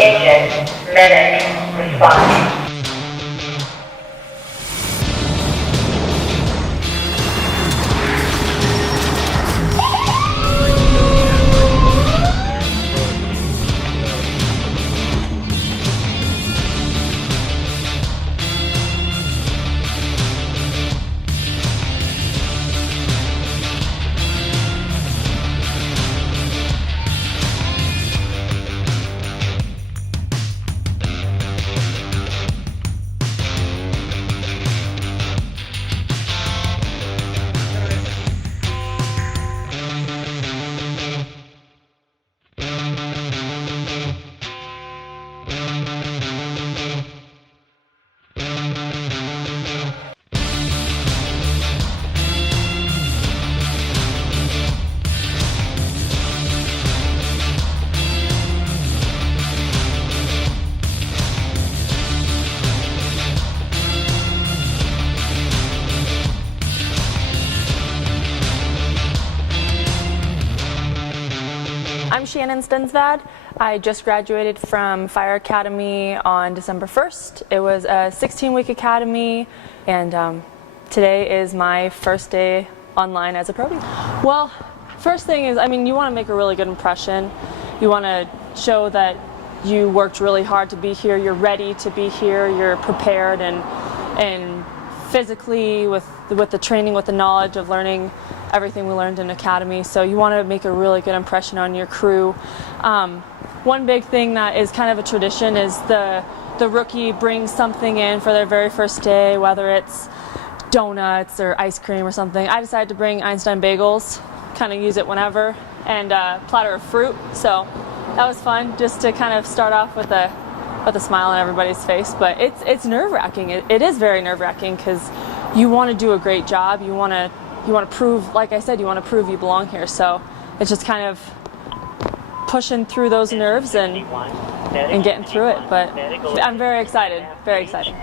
Engine, medic, response. I'm Shannon Stensvad. I just graduated from Fire Academy on December 1st. It was a 16-week academy, and today is my first day online as a probie. Well, first thing is, you want to make a really good impression. You want to show that you worked really hard to be here, you're ready to be here, you're prepared, and physically with the training, with the knowledge of learning everything we learned in academy. So you want to make a really good impression on your crew. One big thing that is kind of a tradition is the rookie brings something in for their very first day, whether it's donuts or ice cream or something. I decided to bring Einstein bagels, kind of use it whenever, and a platter of fruit. So that was fun, just to kind of start off with a smile on everybody's face. But it's nerve-wracking. It is very nerve-wracking because you want to do a great job. You want to prove, like I said, you want to prove you belong here. So it's just kind of pushing through those nerves and getting through it. But I'm very excited, very excited.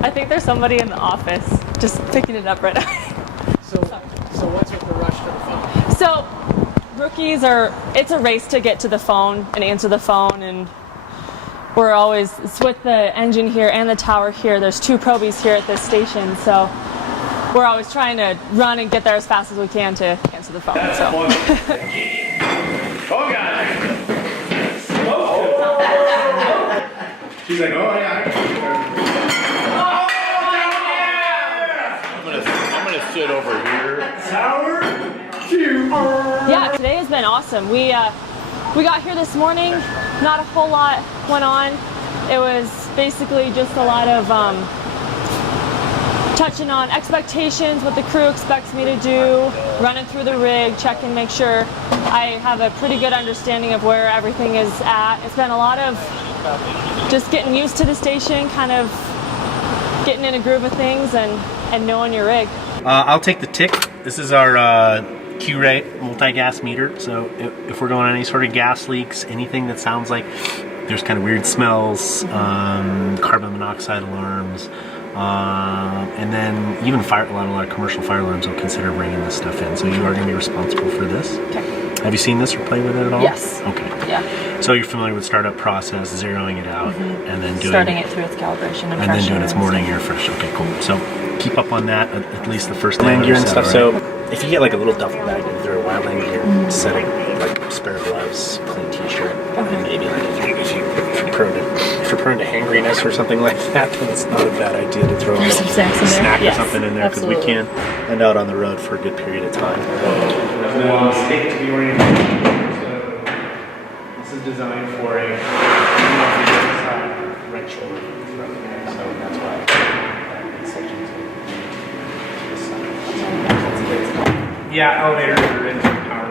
I think there's somebody in the office just picking it up right now. So what's with the rush to the phone? So rookies it's a race to get to the phone and answer the phone, and it's with the engine here and the tower here. There's 2 probies here at this station, so we're always trying to run and get there as fast as we can to answer the phone. So. Oh God! She's like, oh yeah. I'm gonna sit over here. Tower 2. Yeah, today has been awesome. We got here this morning. Not a whole lot went on. It was basically just a lot of touching on expectations, what the crew expects me to do, running through the rig, checking, make sure I have a pretty good understanding of where everything is at. It's been a lot of just getting used to the station, kind of getting in a groove of things and knowing your rig. I'll take the tick. This is our Q-rate multi-gas meter. So if we're going on any sort of gas leaks, anything that sounds like there's kind of weird smells, carbon monoxide alarms, and then even a lot of commercial fire alarms will consider bringing this stuff in. So you are going to be responsible for this. Okay. Have you seen this or played with it at all? Yes. Okay. Yeah. So you're familiar with startup process, zeroing it out, and then starting it through its calibration and then doing its morning air fresh. Okay, cool. So keep up on that at least the first land gear and stuff. Right? So if you get like a little duffel bag and throw a wild land gear setting, like spare gloves, clean t-shirt, and maybe like if you're prone to hangriness or something like that, then it's not a bad idea to throw a little snack or something in there, because we can end out on the road for a good period of time. Stick to be oriented. So this is designed for a right shoulder. So that's why that section's to the side. Yeah, elevator or engine power.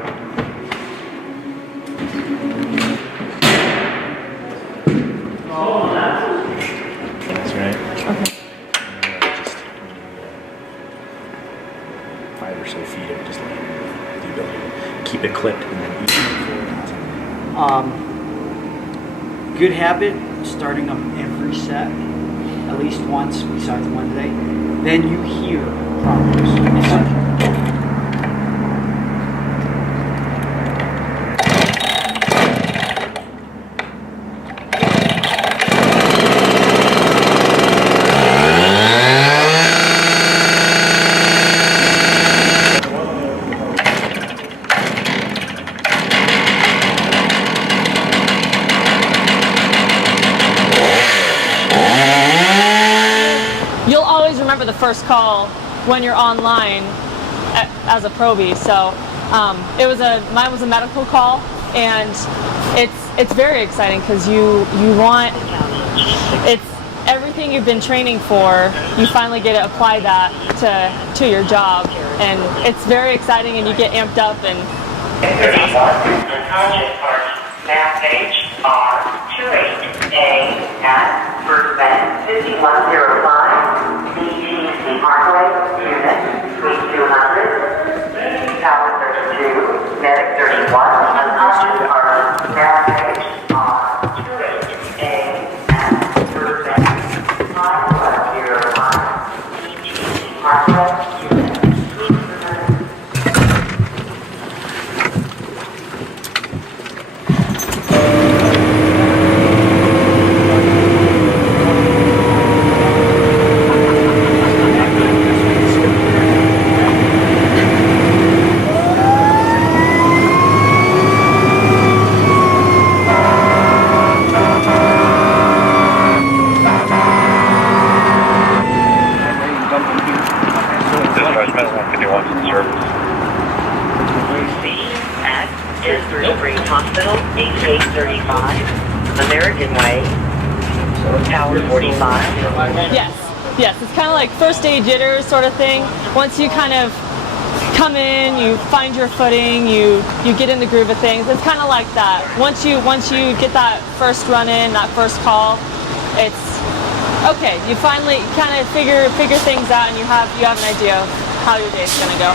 That's right. Okay. Just 5 or so feet of just like the ability to keep it clipped and then Good habit, starting up every set. at least once besides Monday, then you hear problems. Remember the first call when you're online as a probie. So mine was a medical call, and it's very exciting because you want it's everything you've been training for. You finally get to apply that to your job, and it's very exciting, and you get amped up, and it's awesome. Map page R28A at First Bank 5105 DTC Parkway, Unit Suite 200, Tower 32, Medic 31, unconscious person. Map page R28A at First Bank 5105 DTC Parkway, Unit Suite 200. Hospital, 8835, American Way, Tower 45. Yes, it's kind of like first aid jitters sort of thing. Once you kind of come in, you find your footing, you get in the groove of things. It's kind of like that. Once you get that first run in, that first call, it's okay. You finally kind of figure things out, and you have an idea of how your day's gonna go.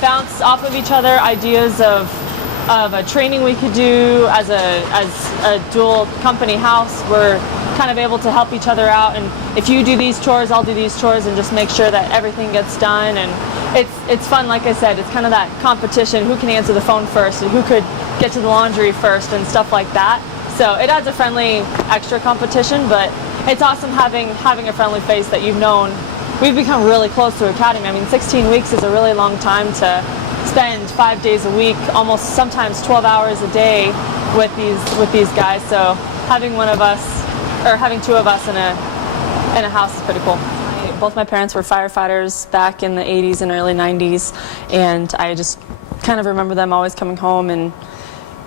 Bounce off of each other ideas of a training we could do as a dual company house. We're kind of able to help each other out, and if you do these chores, I'll do these chores, and just make sure that everything gets done. And it's fun. Like I said, it's kind of that competition, who can answer the phone first and who could get to the laundry first and stuff like that. So it adds a friendly extra competition, but it's awesome having a friendly face that you've known we've become really close to academy. I mean, 16 weeks is a really long time to spend 5 days a week, almost sometimes 12 hours a day with these guys. So having one of us, or having two of us in a house is pretty cool. Both my parents were firefighters back in the 80s and early 90s, and I just kind of remember them always coming home and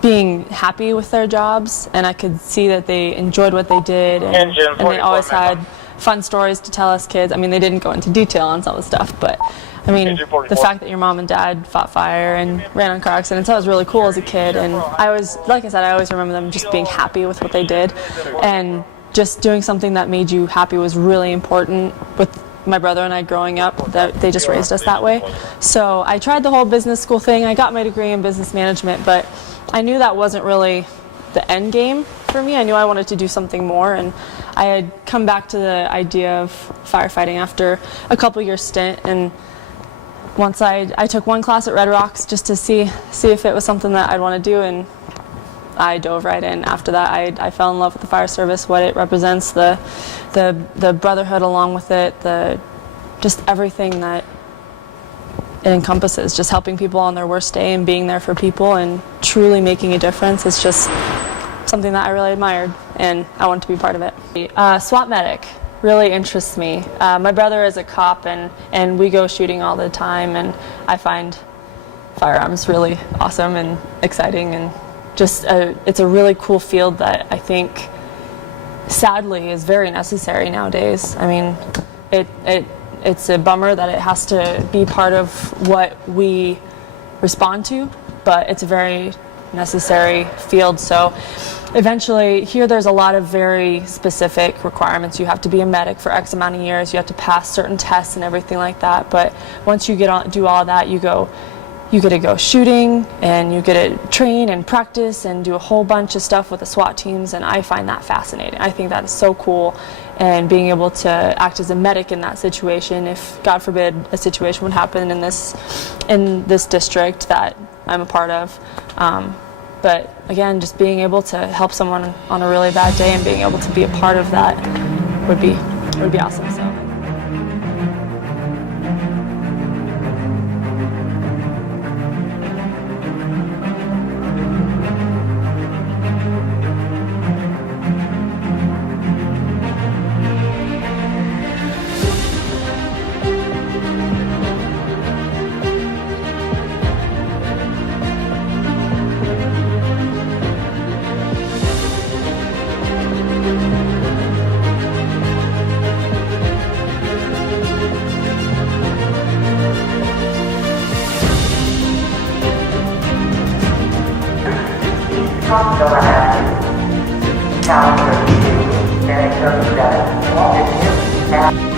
being happy with their jobs, and I could see that they enjoyed what they did, and they always had fun stories to tell us kids. I mean, they didn't go into detail on some of the stuff, but I mean, the fact that your mom and dad fought fire and ran on car accidents, that was really cool as a kid, and I always, like I said, I always remember them just being happy with what they did, and just doing something that made you happy was really important with my brother and I growing up. That they just raised us that way. So I tried the whole business school thing. I got my degree in business management, but I knew that wasn't really the end game for me. I knew I wanted to do something more, and I had come back to the idea of firefighting after a couple year stint, and once I took one class at Red Rocks just to see if it was something that I'd want to do, and I dove right in. After that, I fell in love with the fire service, what it represents, the brotherhood along with it, just everything that it encompasses, just helping people on their worst day and being there for people and truly making a difference. It's just something that I really admired, and I wanted to be part of it. SWAT medic really interests me. My brother is a cop, and we go shooting all the time, and I find firearms really awesome and exciting, and just it's a really cool field that I think sadly is very necessary nowadays. I mean, it's a bummer that it has to be part of what we respond to, but it's a very necessary field. So eventually here there's a lot of very specific requirements. You have to be a medic for X amount of years, you have to pass certain tests and everything like that, but once you do all that, you get to go shooting, and you get to train and practice and do a whole bunch of stuff with the SWAT teams, and I find that fascinating. I think that is so cool, and being able to act as a medic in that situation, if God forbid a situation would happen in this district that I'm a part of. But again, just being able to help someone on a really bad day and being able to be a part of that would be awesome. So. Now, 32, and 37, walk in here,